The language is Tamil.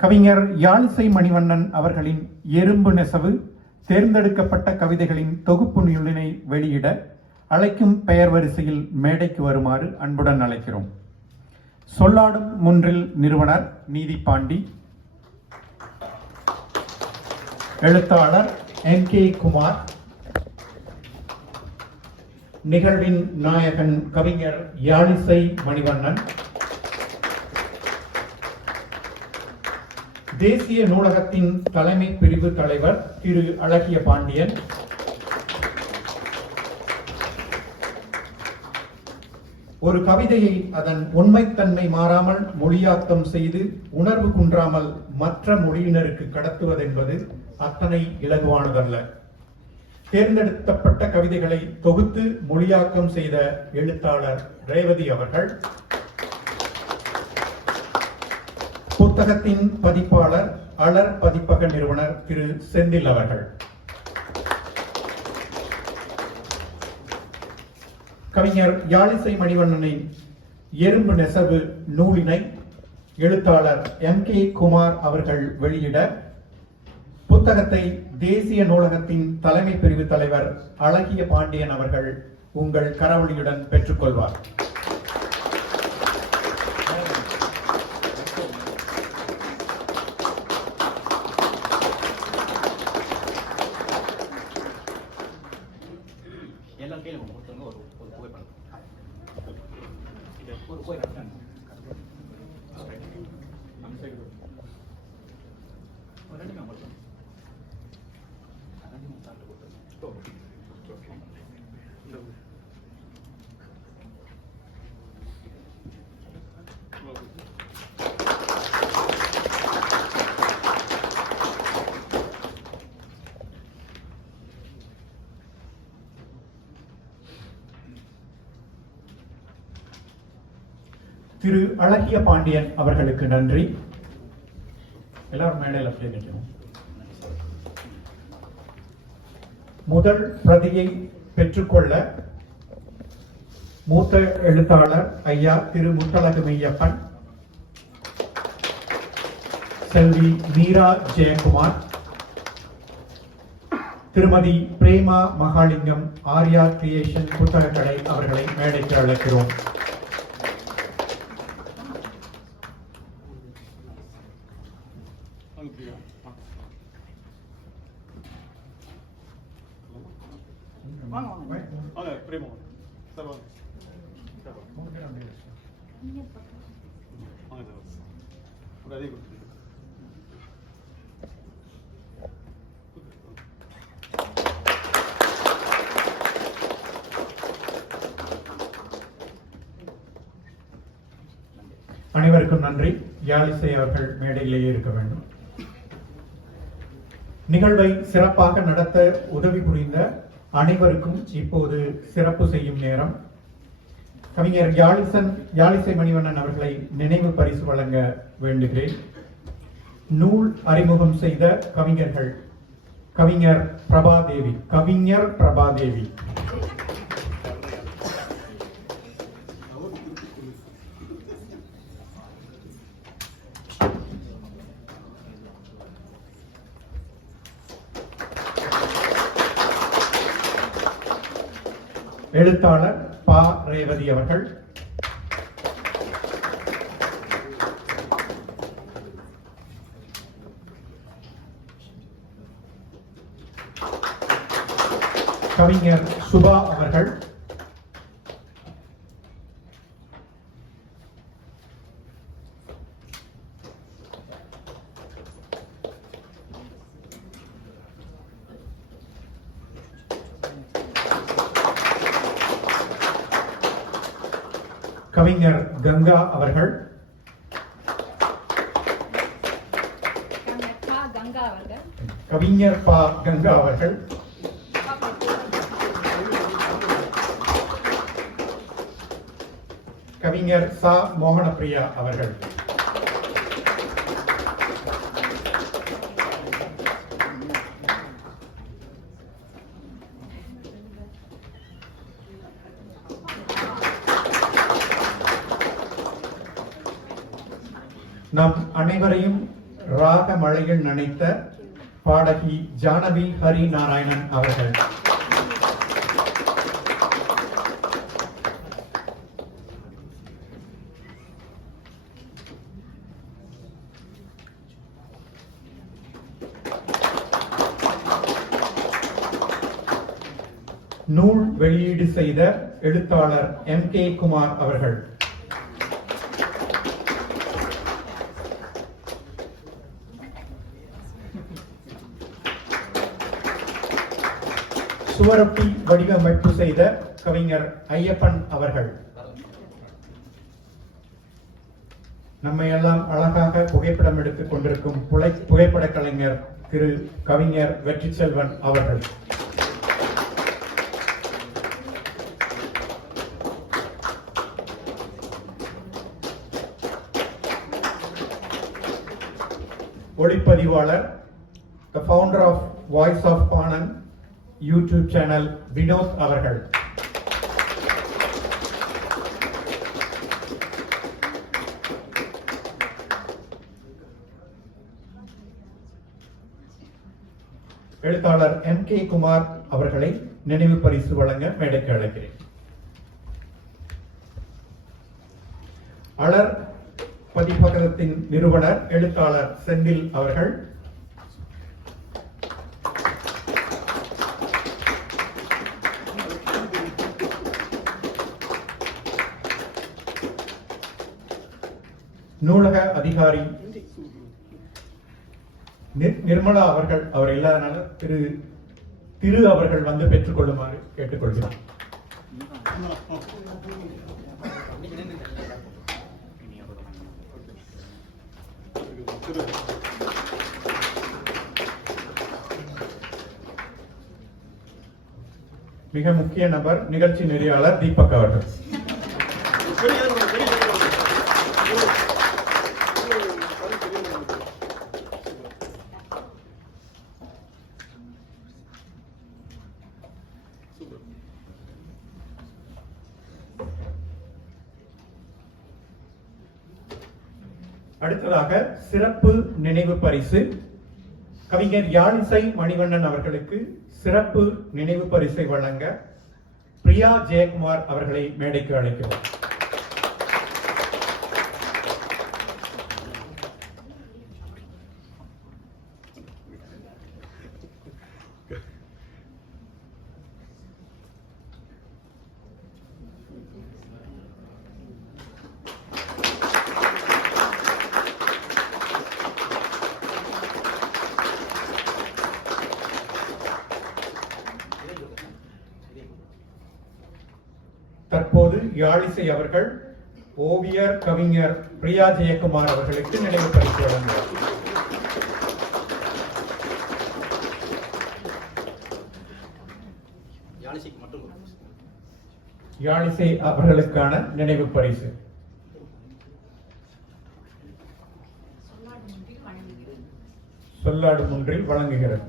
கவிஞர் யாழிசை மணிவண்ணன் அவர்களின் எறும்பு நெசவு தேர்ந்தெடுக்கப்பட்ட கவிதைகளின் தொகுப்பு நூலினை வெளியிட அழைக்கும் பெயர் வரிசையில் மேடைக்கு வருமாறு அன்புடன் அழைக்கிறோம். சொல்லாடும் முன்றில் நிறுவனர் நீதி பாண்டி, எழுத்தாளர் என் கே குமார், நிகழ்வின் நாயகன் கவிஞர் யாழிசை மணிவண்ணன், தேசிய நூலகத்தின் தலைமை பிரிவு தலைவர் திரு அழகிய பாண்டியன், ஒரு கவிதையை அதன் உண்மைத்தன்மை மாறாமல் மொழியாக்கம் செய்து உணர்வு குன்றாமல் மற்ற மொழியினருக்கு கடத்துவதென்பது அத்தனை இலகுவானதல்ல. தேர்ந்தெடுக்கப்பட்ட கவிதைகளை தொகுத்து மொழியாக்கம் செய்த எழுத்தாளர் ரேவதி அவர்கள், புத்தகத்தின் பதிப்பாளர் அலர் பதிப்பக நிறுவனர் திரு செந்தில் அவர்கள், கவிஞர் யாழிசை மணிவண்ணனின் எறும்பு நெசவு நூலினை எழுத்தாளர் எம் கே குமார் அவர்கள் வெளியிட புத்தகத்தை தேசிய நூலகத்தின் தலைமை பிரிவு தலைவர் அழகிய பாண்டியன் அவர்கள் உங்கள் கரவொலியுடன் பெற்றுக்கொள்வார். திரு அழகிய பாண்டியன் அவர்களுக்கு நன்றி. எல்லாரும் மேடையில் அப்படியே நிற்கணும். முதல் பிரதியை பெற்றுக்கொள்ள மூத்த எழுத்தாளர் ஐயா திரு முத்தழகு மெய்யப்பன், செல்வி மீரா ஜெயக்குமார், திருமதி பிரேமா மகாலிங்கம் ஆர்யா கிரியேஷன் புத்தக கடை அவர்களை மேடைக்கு அழைக்கிறோம். அனைவருக்கும் நன்றி. யாழிசை அவர்கள் மேடையிலேயே இருக்க வேண்டும். நிகழ்வை சிறப்பாக நடத்த உதவி புரிந்த அனைவருக்கும் இப்போது சிறப்பு செய்யும் நேரம். கவிஞர் யாழிசை மணிவண்ணன் அவர்களை நினைவு பரிசு வழங்க வேண்டுகிறேன். நூல் அறிமுகம் செய்த கவிஞர்கள் கவிஞர் பிரபாதேவி, எழுத்தாளர் பா ரேவதி அவர்கள், கவிஞர் சுபா அவர்கள், கவிஞர் கங்கா அவர்கள், கவிஞர் பா கங்கா அவர்கள், கவிஞர் சா மோகனப்பிரியா அவர்கள், நம் அனைவரையும் ராக மழையில் நனைத்த பாடகி ஜானவி ஹரி நாராயணன் அவர்கள். நூல் வெளியீடு செய்த எழுத்தாளர் எம் கே குமார் அவர்கள். சுவரொட்டி வடிவமைப்பு செய்த கவிஞர் ஐயப்பன் அவர்கள். நம்மை எல்லாம் அழகாக புகைப்படம் எடுத்துக் கொண்டிருக்கும் புகைப்பட கலைஞர் திரு கவிஞர் வெற்றி செல்வன் அவர்கள். ஒளிப்பதிவாளர், the founder of Voice of Panan YouTube channel Vinoth அவர்கள். எழுத்தாளர் எம் கே குமார் அவர்களை நினைவு பரிசு வழங்க மேடைக்கு அழைக்கிறேன். அலர் பதிப்பகத்தின் நிறுவனர் எழுத்தாளர் செந்தில் அவர்கள். நூலக அதிகாரி நிர்மலா அவர்கள், அவர் இல்லாதனால திரு அவர்கள் வந்து பெற்றுக் கொள்ளுமாறு கேட்டுக்கொள்கிறார். மிக முக்கிய நபர் நிகழ்ச்சி நெறியாளர் தீபக் அவர்கள். அடுத்ததாக சிறப்பு நினைவு பரிசு கவிஞர் யாழிசை மணிவண்ணன் அவர்களுக்கு சிறப்பு நினைவு பரிசை வழங்க பிரியா ஜெயக்குமார் அவர்களை மேடைக்கு அழைக்கிறோம். தற்போது யாழிசை அவர்கள் ஓவியர் கவிஞர் பிரியா ஜெயக்குமார் அவர்களுக்கு நினைவு பரிசு வழங்குவார். யாழிசை அவர்களுக்கான நினைவு பரிசு சொல்லாடும் ஒன்றில் வழங்குகிறது.